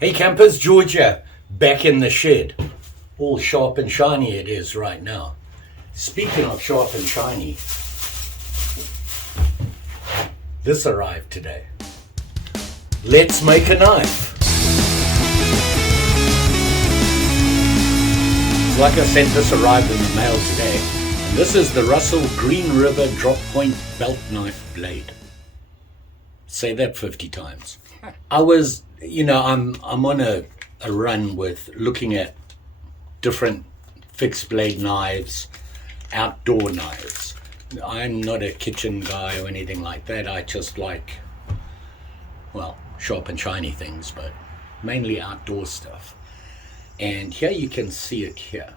Hey campers, Georgia, back in the shed. All sharp and shiny it is right now. Speaking of sharp and shiny, this arrived today. Let's make a knife. Like I said, this arrived in the mail today. And this is the Russell Green River Drop Point Belt Knife Blade. Say that 50 times. I was, I'm on a run with looking at different fixed blade knives, outdoor knives. I'm not a kitchen guy or anything like that. I just like, sharp and shiny things, but mainly outdoor stuff. And here you can see it here.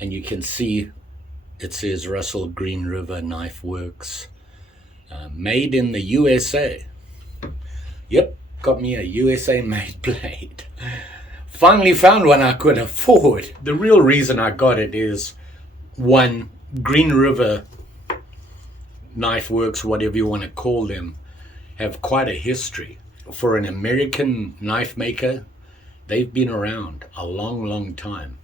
And you can see it says Russell Green River Knife Works. Made in the USA. Yep, got me a USA made blade. Finally found one I could afford. The real reason I got it is, one, Green River Knife Works, whatever you want to call them, have quite a history. For an American knife maker, they've been around a long, long time.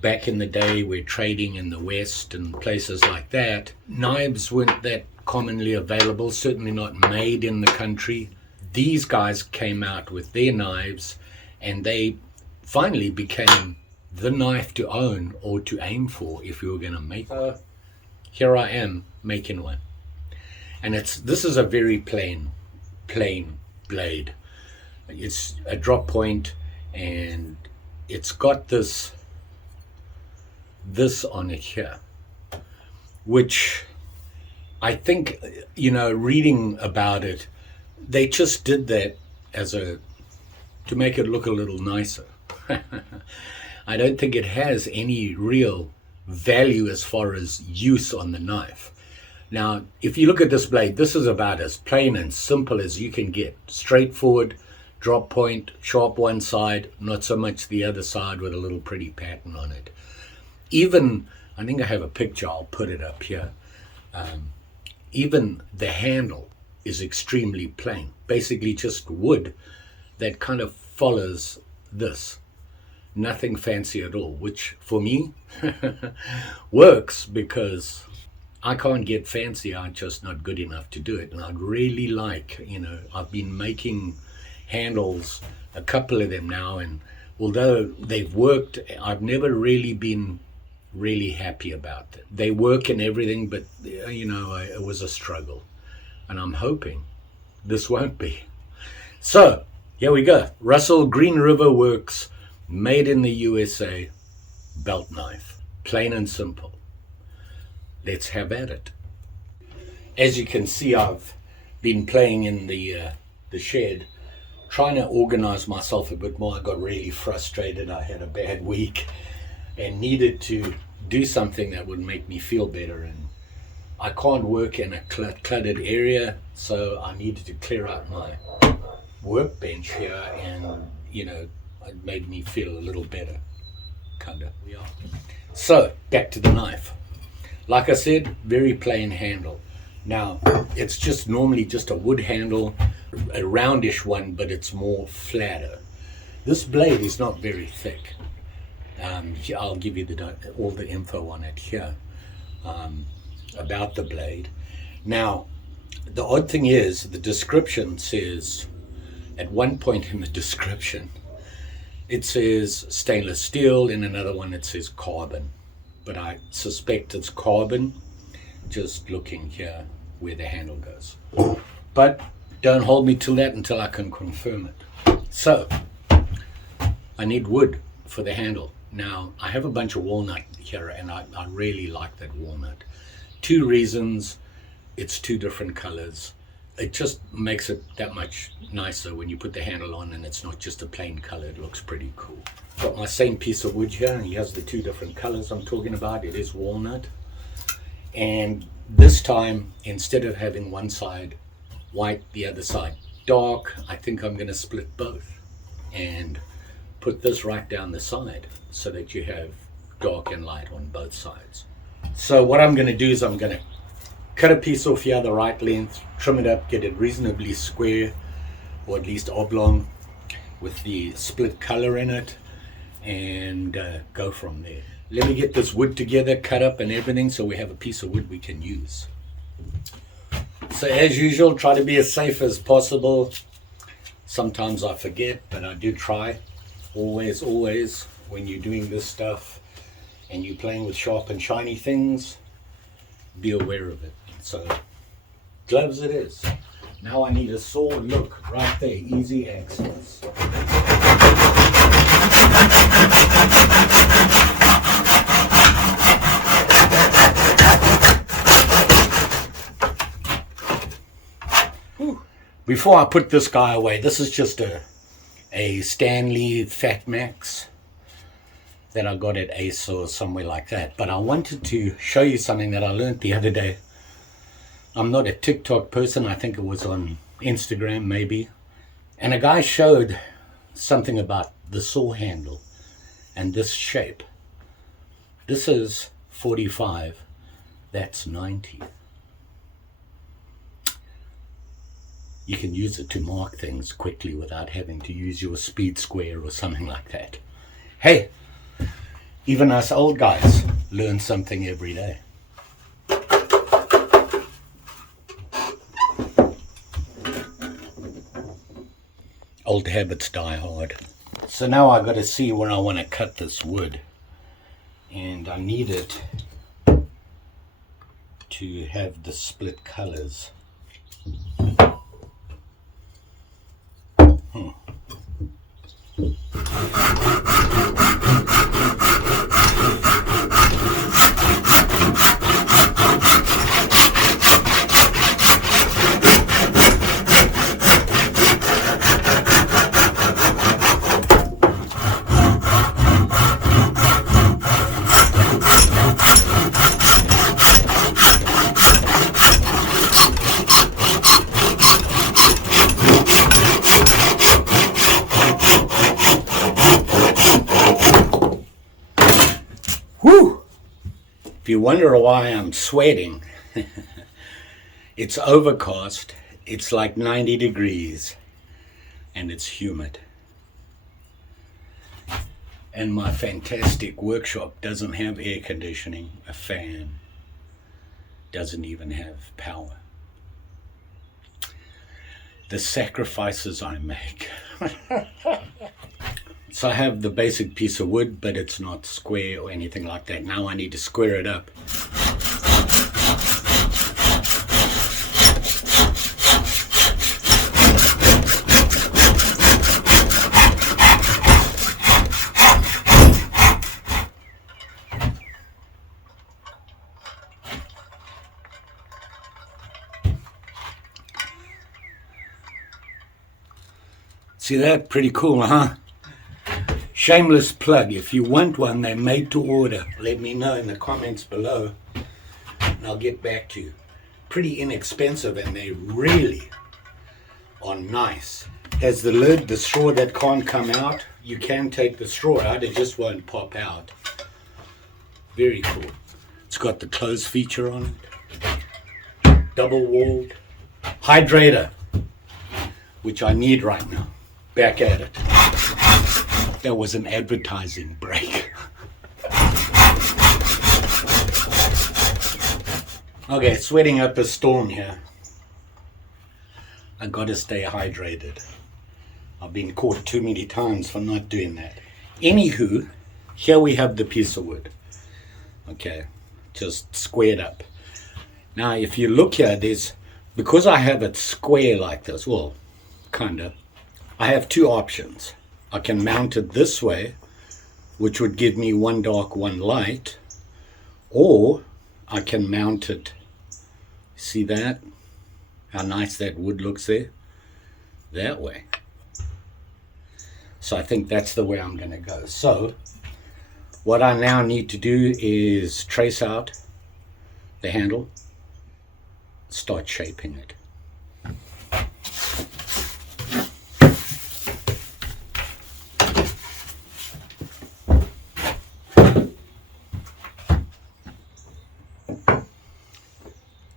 Back in the day, we're trading in the West and places like that. Knives weren't that commonly available, certainly not made in the country. These guys came out with their knives and they finally became the knife to own or to aim for if you were going to make one. Here I am making one. And this is a very plain blade. It's a drop point and it's got this on it here, which I think, reading about it, they just did that to make it look a little nicer. I don't think it has any real value as far as use on the knife. Now, if you look at this blade, this is about as plain and simple as you can get. Straightforward, drop point, sharp one side, not so much the other side with a little pretty pattern on it. Even, I think I have a picture, I'll put it up here. Even the handle is extremely plain. Basically just wood that kind of follows this. Nothing fancy at all, which for me works because I can't get fancy. I'm just not good enough to do it. And I'd really like, I've been making handles, a couple of them now, and although they've worked, I've never really been really happy about them. They work and everything, but it was a struggle, and I'm hoping this won't be. So here we go. Russell Green River Works, made in the USA, belt knife, plain and simple. Let's have at it. As you can see, I've been playing in the shed, trying to organize myself a bit more. I got really frustrated. I had a bad week and needed to do something that would make me feel better, and I can't work in a cluttered area, so I needed to clear out my workbench here, and it made me feel a little better, kind of. So back to the knife. Like I said, very plain handle. Now it's just normally just a wood handle, a roundish one, but it's more flatter. This blade is not very thick. I'll give you all the info on it here about the blade. Now, the odd thing is the description says, at one point in the description, it says stainless steel, in another one it says carbon. But I suspect it's carbon, just looking here where the handle goes. But don't hold me to that until I can confirm it. So, I need wood for the handle. Now, I have a bunch of walnut here, and I really like that walnut. 2 reasons: it's 2 different colors. It just makes it that much nicer when you put the handle on and it's not just a plain color. It looks pretty cool. Got my same piece of wood here, and he has the 2 different colors I'm talking about. It is walnut. And this time, instead of having one side white, the other side dark, I think I'm going to split both and put this right down the side so that you have dark and light on both sides. So what I'm going to do is I'm going to cut a piece off here the right length, trim it up, get it reasonably square, or at least oblong, with the split color in it, and go from there. Let me get this wood together, cut up and everything, so we have a piece of wood we can use. So as usual, try to be as safe as possible. Sometimes I forget, but I do try. Always, when you're doing this stuff and you're playing with sharp and shiny things, be aware of it. So, gloves it is. Now I need a saw. Look, right there, easy access. Before I put this guy away, this is just a Stanley Fat Max that I got at Ace or somewhere like that. But I wanted to show you something that I learned the other day. I'm not a TikTok person. I think it was on Instagram maybe. And a guy showed something about the saw handle and this shape. This is 45. That's 90. You can use it to mark things quickly without having to use your speed square or something like that. Hey, even us old guys learn something every day. Old habits die hard. So now I've got to see where I want to cut this wood. And I need it to have the split colors. If you wonder why I'm sweating, it's overcast, it's like 90 degrees, and it's humid. And my fantastic workshop doesn't have air conditioning, a fan, doesn't even have power. The sacrifices I make. So I have the basic piece of wood, but it's not square or anything like that. Now I need to square it up. See that? Pretty cool, huh? Shameless plug. If you want one, they're made to order. Let me know in the comments below and I'll get back to you. Pretty inexpensive and they really are nice. Has the lid, the straw that can't come out. You can take the straw out, it just won't pop out. Very cool. It's got the close feature on it. Double walled. Hydrator, which I need right now. Back at it. That was an advertising break. Okay, sweating up a storm here. I gotta stay hydrated. I've been caught too many times for not doing that. Anywho, here we have the piece of wood. Okay, just squared up. Now, if you look here, because I have it square like this, well, kinda, I have two options. I can mount it this way, which would give me one dark, one light, or I can mount it, see that? How nice that wood looks there? That way. So I think that's the way I'm going to go. So what I now need to do is trace out the handle, start shaping it.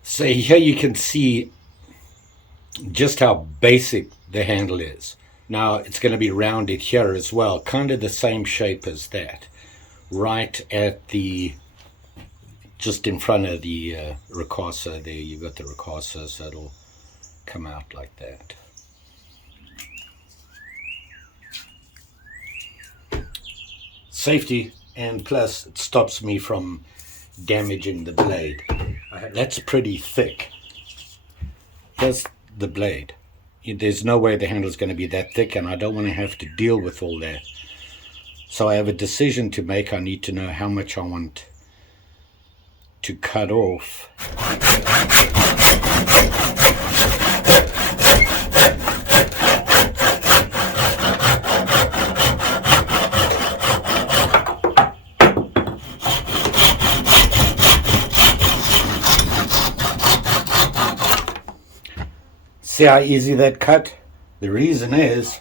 So here you can see just how basic the handle is. Now it's going to be rounded here as well, kind of the same shape as that, right at the, just in front of the Recursor there. You've got the Recursor, so it'll come out like that. Safety, and plus it stops me from damaging the blade. That's pretty thick. Here's the blade. There's no way the handle's going to be that thick, and I don't want to have to deal with all that. So I have a decision to make. I need to know how much I want to cut off. See how easy that cut? The reason is,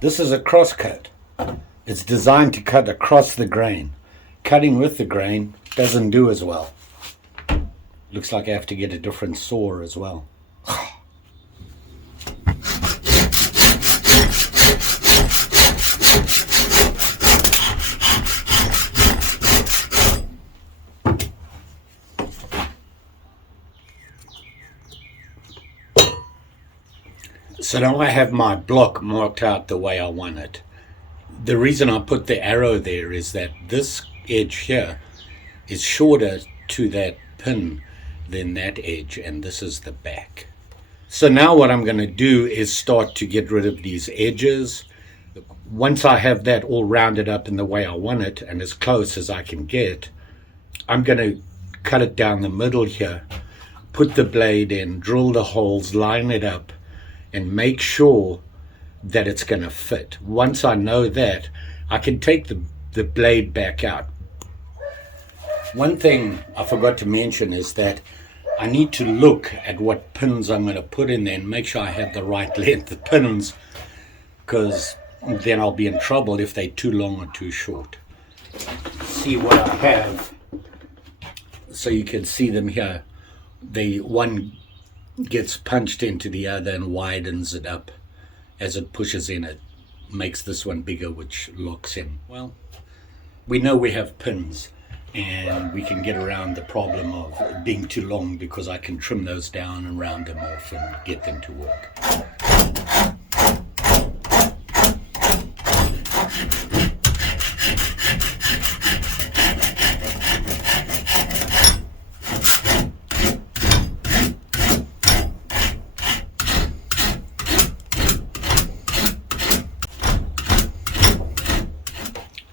this is a cross cut. It's designed to cut across the grain. Cutting with the grain doesn't do as well. Looks like I have to get a different saw as well. So now I have my block marked out the way I want it. The reason I put the arrow there is that this edge here is shorter to that pin than that edge, and this is the back. So now what I'm going to do is start to get rid of these edges. Once I have that all rounded up in the way I want it, and as close as I can get, I'm going to cut it down the middle here, put the blade in, drill the holes, line it up, and make sure that it's going to fit. Once I know that, I can take the blade back out. One thing I forgot to mention is that I need to look at what pins I'm going to put in there and make sure I have the right length of pins, because then I'll be in trouble if they're too long or too short. See what I have, so you can see them here. The one gets punched into the other and widens it up. As it pushes in, it makes this one bigger, which locks in. Well, we know we have pins, and we can get around the problem of being too long, because I can trim those down and round them off and get them to work.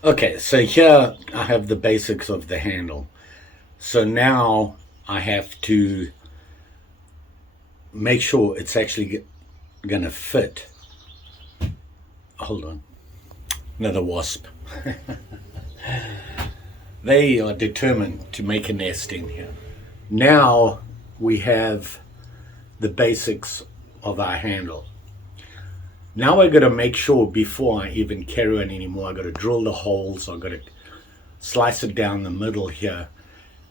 Okay, so here I have the basics of the handle. So now I have to make sure it's actually going to fit. Hold on. Another wasp. They are determined to make a nest in here. Now we have the basics of our handle. Now I've got to make sure before I even carry on anymore, I've got to drill the holes, I've got to slice it down the middle here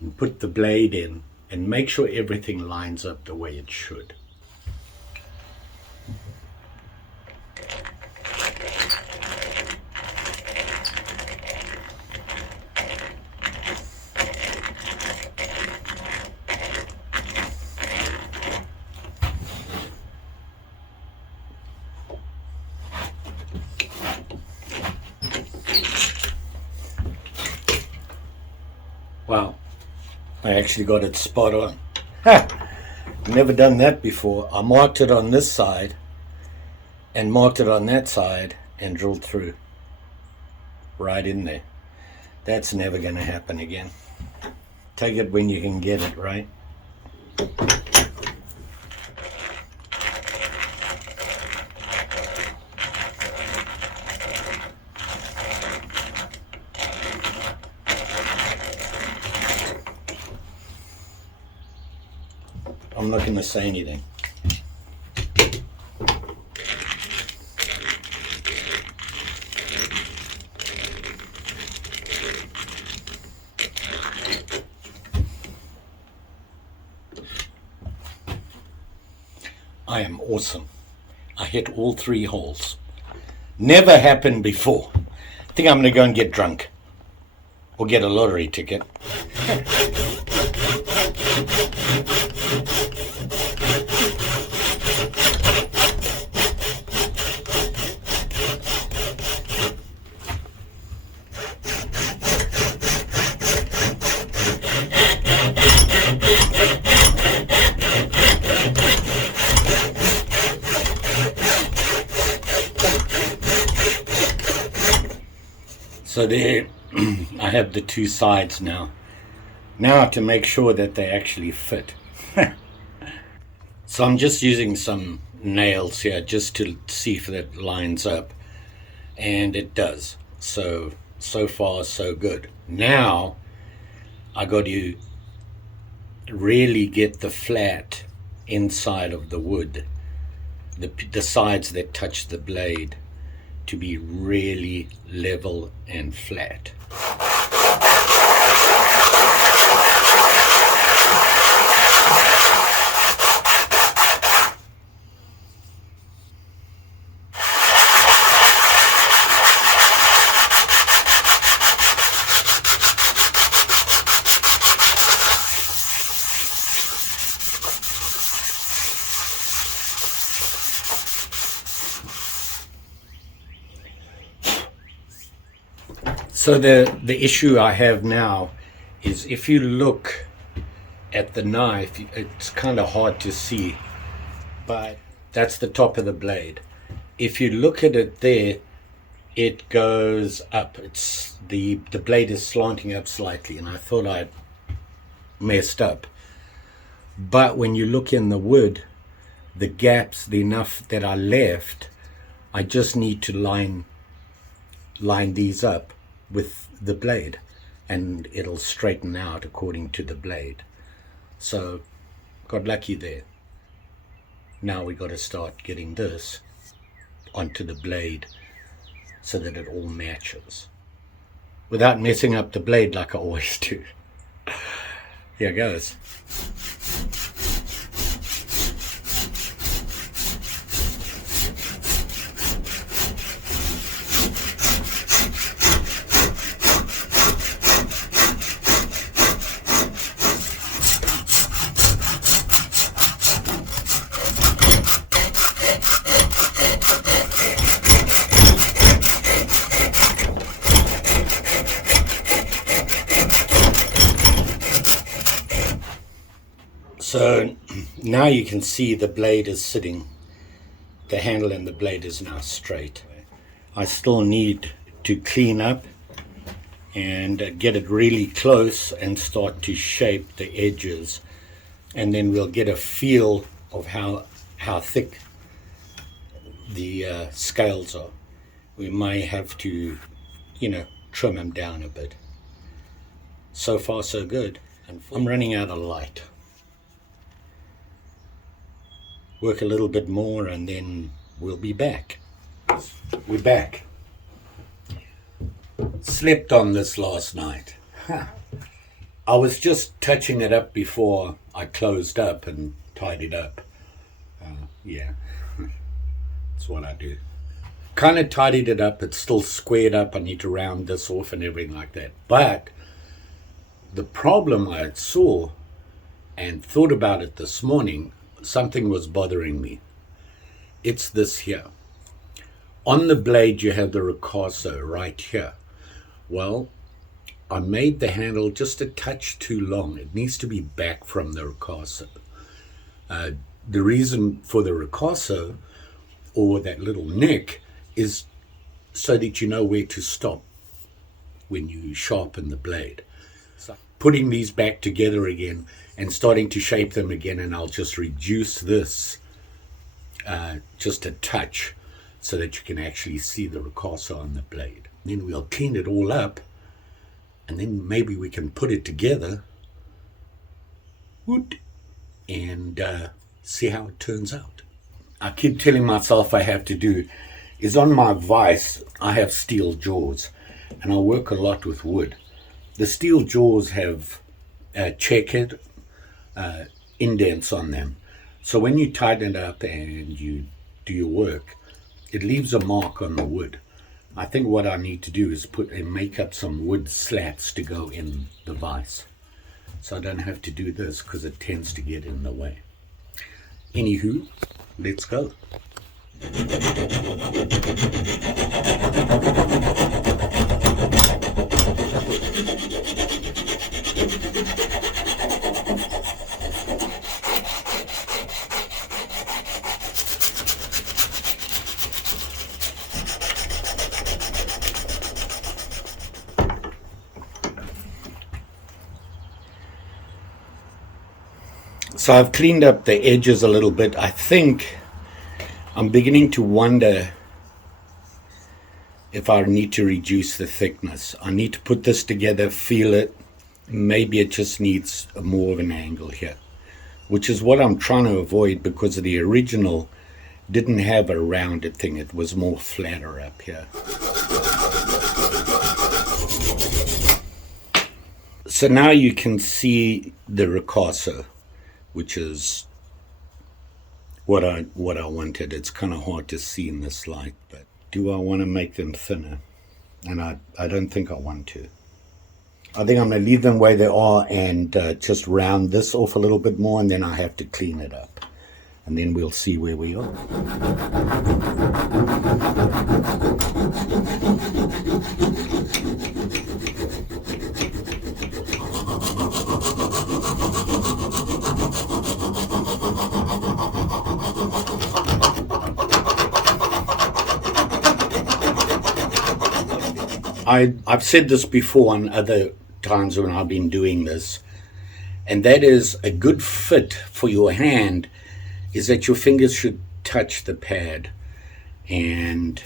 and put the blade in and make sure everything lines up the way it should. Wow, I actually got it spot on. Ha! Never done that before. I marked it on this side and marked it on that side and drilled through right in there. That's never going to happen again. Take it when you can get it, right? I'm not going to say anything. I am awesome. I hit all 3 holes. Never happened before. I think I'm going to go and get drunk. Or get a lottery ticket. So there, I have the 2 sides now. Now to make sure that they actually fit. So I'm just using some nails here just to see if that lines up. And it does. So far so good. Now I got to really get the flat inside of the wood, the sides that touch the blade, to be really level and flat. So the issue I have now is, if you look at the knife, it's kind of hard to see, but that's the top of the blade. If you look at it there, it goes up. It's the blade is slanting up slightly, and I thought I'd messed up. But when you look in the wood, the gaps, the enough that I left, I just need to line these up with the blade, and it'll straighten out according to the blade. So got lucky there. Now we got to start getting this onto the blade so that it all matches without messing up the blade like I always do. Here goes. So now you can see the blade is sitting, the handle and the blade is now straight. I still need to clean up and get it really close and start to shape the edges, and then we'll get a feel of how thick the scales are. We may have to, trim them down a bit. So far so good. I'm running out of light. Work a little bit more and then we'll be back. We're back. Slept on this last night. I was just touching it up before I closed up and tied it up. Yeah, that's what I do. Kind of tidied it up. It's still squared up. I need to round this off and everything like that. But the problem I saw and thought about it this morning, something was bothering me. It's this here. On the blade you have the Recursor right here. Well, I made the handle just a touch too long. It needs to be back from the Recursor. The reason for the Recursor, or that little nick, is so that you know where to stop when you sharpen the blade. So putting these back together again and starting to shape them again, and I'll just reduce this just a touch so that you can actually see the Recursor on the blade. Then we'll clean it all up, and then maybe we can put it together and see how it turns out. I keep telling myself I have to do is, on my vise I have steel jaws, and I work a lot with wood. The steel jaws have checkered indents on them, so when you tighten it up and you do your work, it leaves a mark on the wood. I think what I need to do is make up some wood slats to go in the vise, so I don't have to do this because it tends to get in the way. Anywho, let's go. So I've cleaned up the edges a little bit. I think I'm beginning to wonder if I need to reduce the thickness. I need to put this together, feel it. Maybe it just needs more of an angle here, which is what I'm trying to avoid, because the original didn't have a rounded thing. It was more flatter up here. So now you can see the Recursor, which is what I wanted. It's kind of hard to see in this light, but do I want to make them thinner? And I don't think I want to. I think I'm going to leave them where they are and just round this off a little bit more, and then I have to clean it up. And then we'll see where we are. I've said this before on other times when I've been doing this, and that is a good fit for your hand is that your fingers should touch the pad. And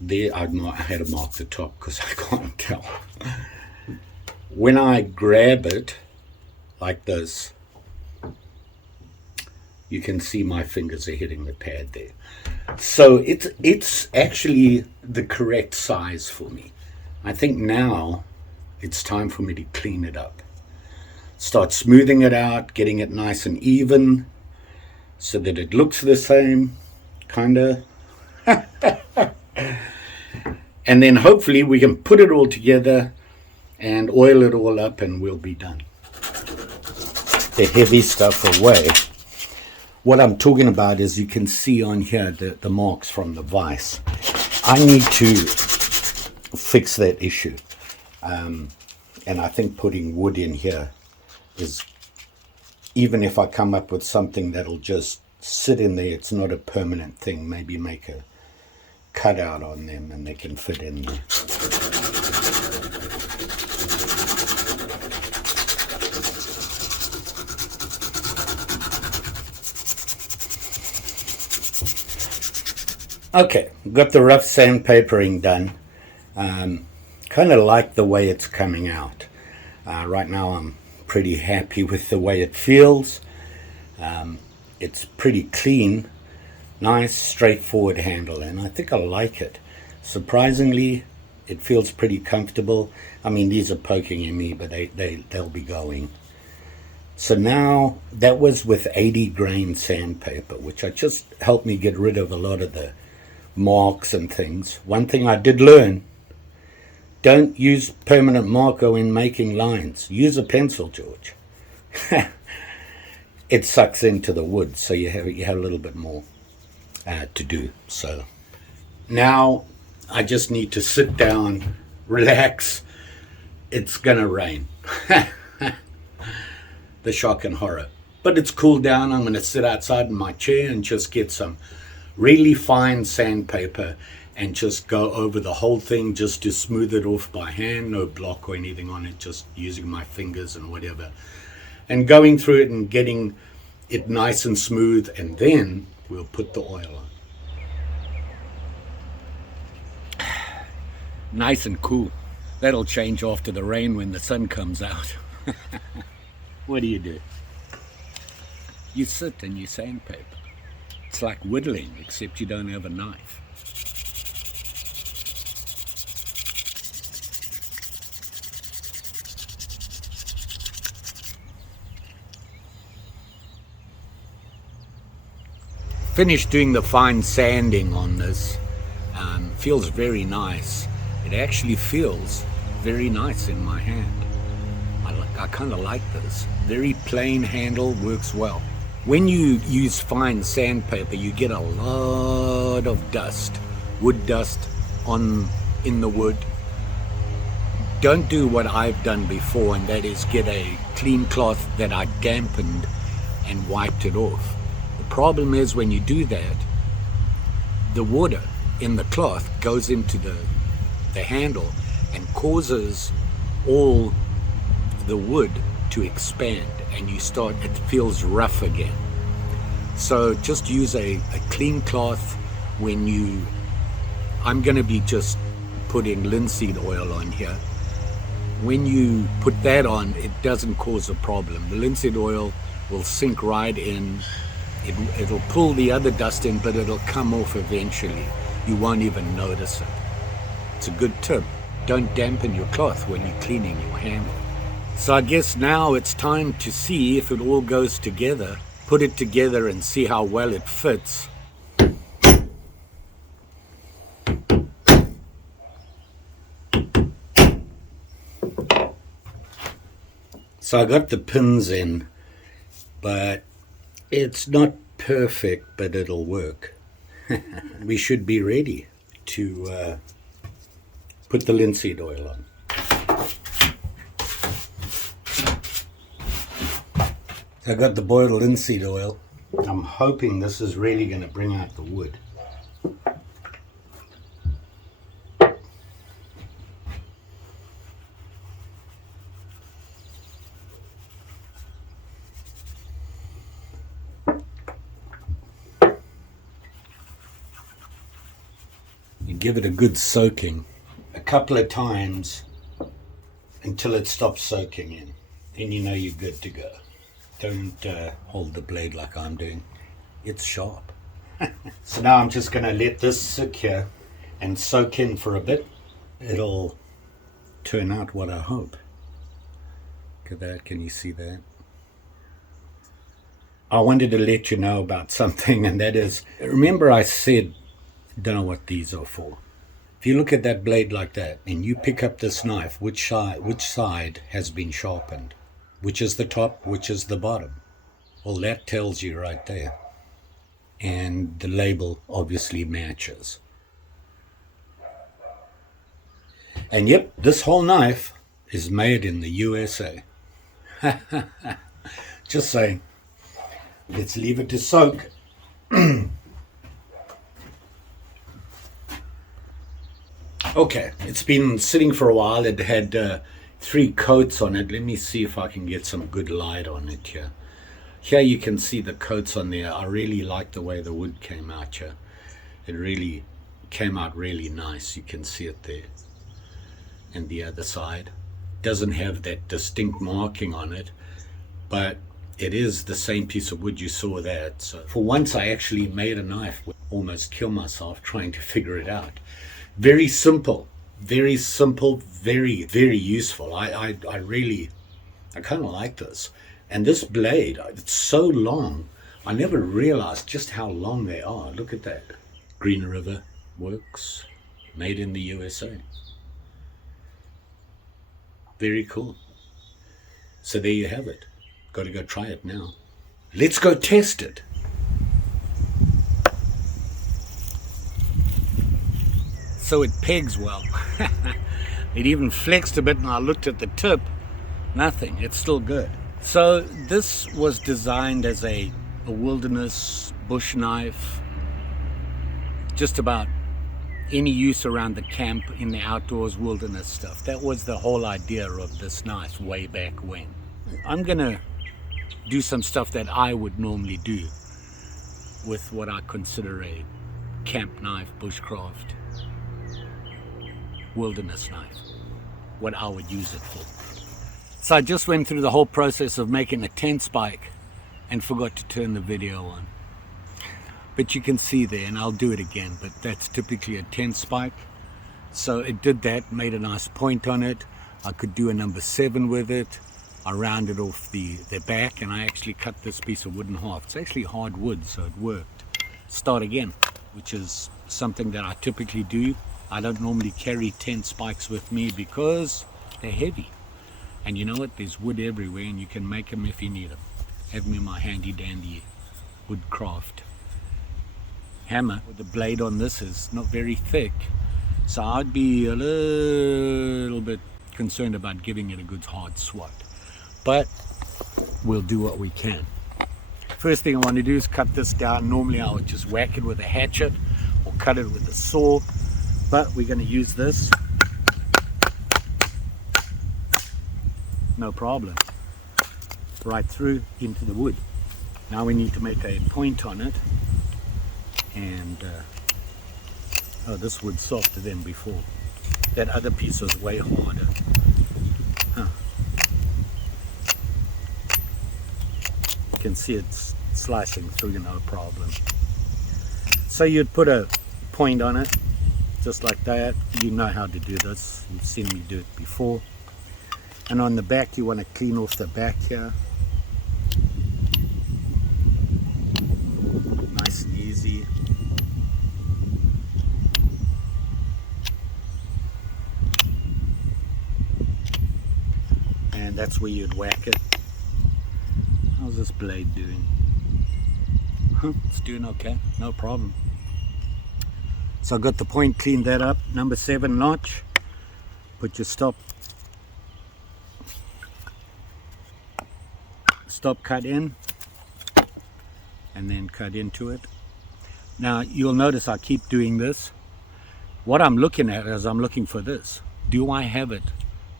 there I had to mark the top because I can't tell. When I grab it like this, you can see my fingers are hitting the pad there. So it's actually the correct size for me. I think now it's time for me to clean it up. Start smoothing it out, getting it nice and even so that it looks the same, kinda. And then hopefully we can put it all together and oil it all up and we'll be done. The heavy stuff away. What I'm talking about is, you can see on here the marks from the vise. I need to fix that issue. And I think putting wood in here is, even if I come up with something that'll just sit in there, it's not a permanent thing, maybe make a cutout on them and they can fit in there. Okay, got the rough sandpapering done. Kind of like the way it's coming out. Right now I'm pretty happy with the way it feels. It's pretty clean, nice, straightforward handle, and I think I like it. Surprisingly, it feels pretty comfortable. I mean, these are poking in me, but they'll be going. So now, that was with 80 grain sandpaper, which just helped me get rid of a lot of the marks and things. One thing I did learn: don't use permanent marker in making lines. Use a pencil, George. It sucks into the wood, so you have a little bit more to do. So now I just need to sit down, relax. It's gonna rain. The shock and horror. But it's cooled down. I'm gonna sit outside in my chair and just get some really fine sandpaper and just go over the whole thing just to smooth it off by hand. No block or anything on it, just using my fingers and whatever, and going through it and getting it nice and smooth, and then we'll put the oil on. Nice and cool. That'll change after the rain when the sun comes out. What do? You sit and you sandpaper. It's like whittling, except you don't have a knife. Finished doing the fine sanding on this. Feels very nice. It actually feels very nice in my hand. I kind of like this. Very plain handle, works well. When you use fine sandpaper, you get a lot of dust, wood dust in the wood. Don't do what I've done before, and that is get a clean cloth that I dampened and wiped it off. The problem is when you do that, the water in the cloth goes into the handle and causes all the wood to expand, and it feels rough again. So just use a clean cloth when I'm going to be just putting linseed oil on here. When you put that on, it doesn't cause a problem. The linseed oil will sink right in. It'll pull the other dust in, but it'll come off eventually. You won't even notice it. It's a good tip. Don't dampen your cloth when you're cleaning your handle. So I guess now it's time to see if it all goes together. Put it together and see how well it fits. So I got the pins in, but it's not perfect, but it'll work. We should be ready to put the linseed oil on. I got the boiled linseed oil. I'm hoping this is really going to bring out the wood. You give it a good soaking a couple of times until it stops soaking in. Then you know you're good to go. Don't hold the blade like I'm doing. It's sharp. So now I'm just going to let this sit here and soak in for a bit. It'll turn out what I hope. Look at that. Can you see that? I wanted to let you know about something, and that is, remember I said, don't know what these are for. If you look at that blade like that and you pick up this knife, which side has been sharpened? Which is the top, which is the bottom? Well, that tells you right there. And the label obviously matches. And yep, this whole knife is made in the USA. Just saying. Let's leave it to soak. Okay, it's been sitting for a while. It had 3 coats on it. Let me see if I can get some good light on it here. Here you can see the coats on there. I really like the way the wood came out here. It really came out really nice. You can see it there. And the other side doesn't have that distinct marking on it, but it is the same piece of wood. You saw that. So for once I actually made a knife. Almost kill myself trying to figure it out. Very simple, very useful. I kind of like this. And this blade, it's so long. I never realized just how long they are. Look at that. Green River Works, made in the USA. Very cool. So there you have it. Got to go try it now. Let's go test it. So it pegs well. It even flexed a bit, and I looked at the tip. Nothing. It's still good. So this was designed as a wilderness bush knife. Just about any use around the camp, in the outdoors, wilderness stuff. That was the whole idea of this knife way back when. I'm gonna do some stuff that I would normally do with what I consider a camp knife, bushcraft, wilderness knife, what I would use it for. So I just went through the whole process of making a tent spike and forgot to turn the video on. But you can see there, and I'll do it again, but that's typically a tent spike. So it did that, made a nice point on it. I could do a number 7 with it. I rounded off the back, and I actually cut this piece of wood in half. It's actually hard wood, so it worked. start again, which is something that I typically do. I don't normally carry 10 spikes with me because they're heavy. And you know what? There's wood everywhere and you can make them if you need them. Have me my handy dandy woodcraft hammer. The blade on this is not very thick, so I'd be a little bit concerned about giving it a good hard swat. But we'll do what we can. First thing I want to do is cut this down. Normally I would just whack it with a hatchet or cut it with a saw, but we're going to use this. No problem. Right through into the wood. Now we need to make a point on it, and oh, this wood's softer than before. That other piece was way harder. Huh. You can see it's slicing through, no problem. So you'd put a point on it, just like that. You know how to do this. You've seen me do it before. And on the back, you want to clean off the back here. Nice and easy. And that's where you'd whack it. How's this blade doing? It's doing okay, no problem. So I got the point, cleaned that up. Number 7 notch. Put your stop cut in, and then cut into it. Now you'll notice I keep doing this. What I'm looking at is I'm looking for this. Do I have it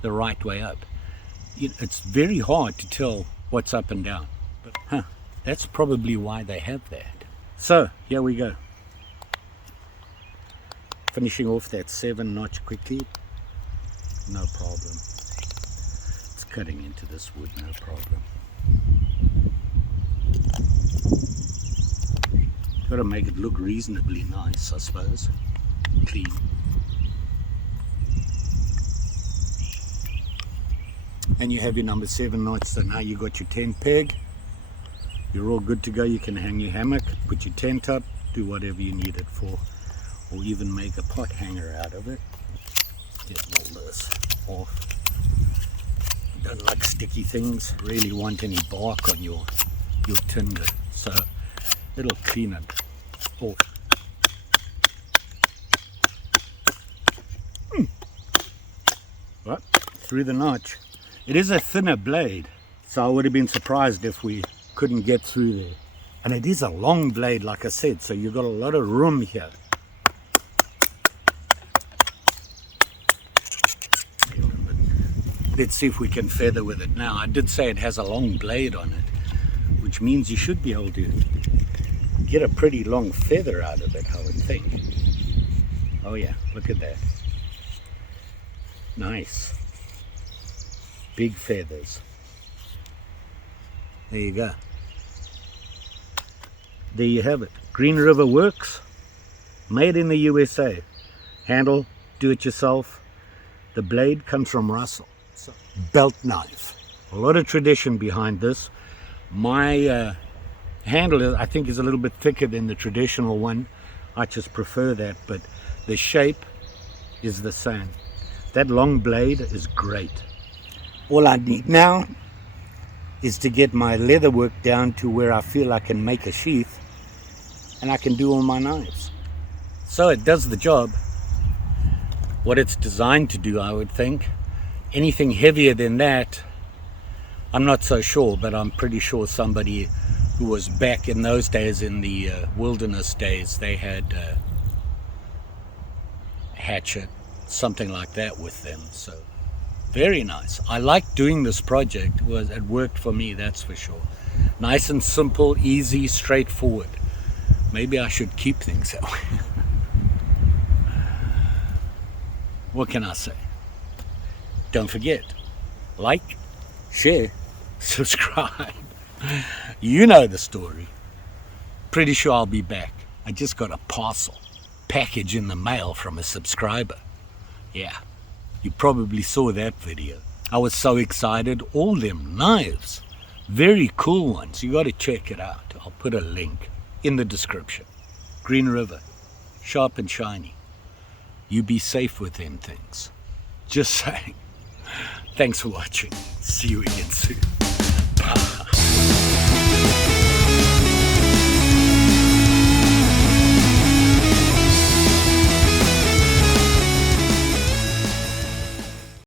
the right way up? It's very hard to tell what's up and down, but that's probably why they have that. So here we go. Finishing off that 7 notch quickly. No problem. It's cutting into this wood, no problem. Got to make it look reasonably nice, I suppose. Clean. And you have your number 7 notch, so now you got your tent peg. You're all good to go. You can hang your hammock, put your tent up, do whatever you need it for, or even make a pot hanger out of it. Get all this off. Don't like sticky things. Really want any bark on your tinder, so it'll clean it off. Right, through the notch. It is a thinner blade, so I would have been surprised if we couldn't get through there. And it is a long blade, like I said, so you've got a lot of room here. Let's see if we can feather with it now. I did say it has a long blade on it, which means you should be able to get a pretty long feather out of it, I would think. Oh yeah, look at that. Nice. Big feathers. There you go. There you have it. Green River Works, made in the USA. Handle, do it yourself. The blade comes from Russell. Belt knife. A lot of tradition behind this. My handle, I think, is a little bit thicker than the traditional one. I just prefer that, but the shape is the same. That long blade is great. All I need now is to get my leather work down to where I feel I can make a sheath, and I can do all my knives. So it does the job, what it's designed to do, I would think. Anything heavier than that, I'm not so sure, but I'm pretty sure somebody who was back in those days, in the wilderness days, they had a hatchet, something like that with them. So very nice. I like doing this project. It worked for me, that's for sure. Nice and simple, easy, straightforward. Maybe I should keep things that way. What can I say? Don't forget, like, share, subscribe. You know the story. Pretty sure I'll be back. I just got a package in the mail from a subscriber. Yeah, you probably saw that video. I was so excited. All them knives, very cool ones. You got to check it out. I'll put a link in the description. Green River, sharp and shiny. You be safe with them things. Just saying. Thanks for watching. See you again soon. Bye.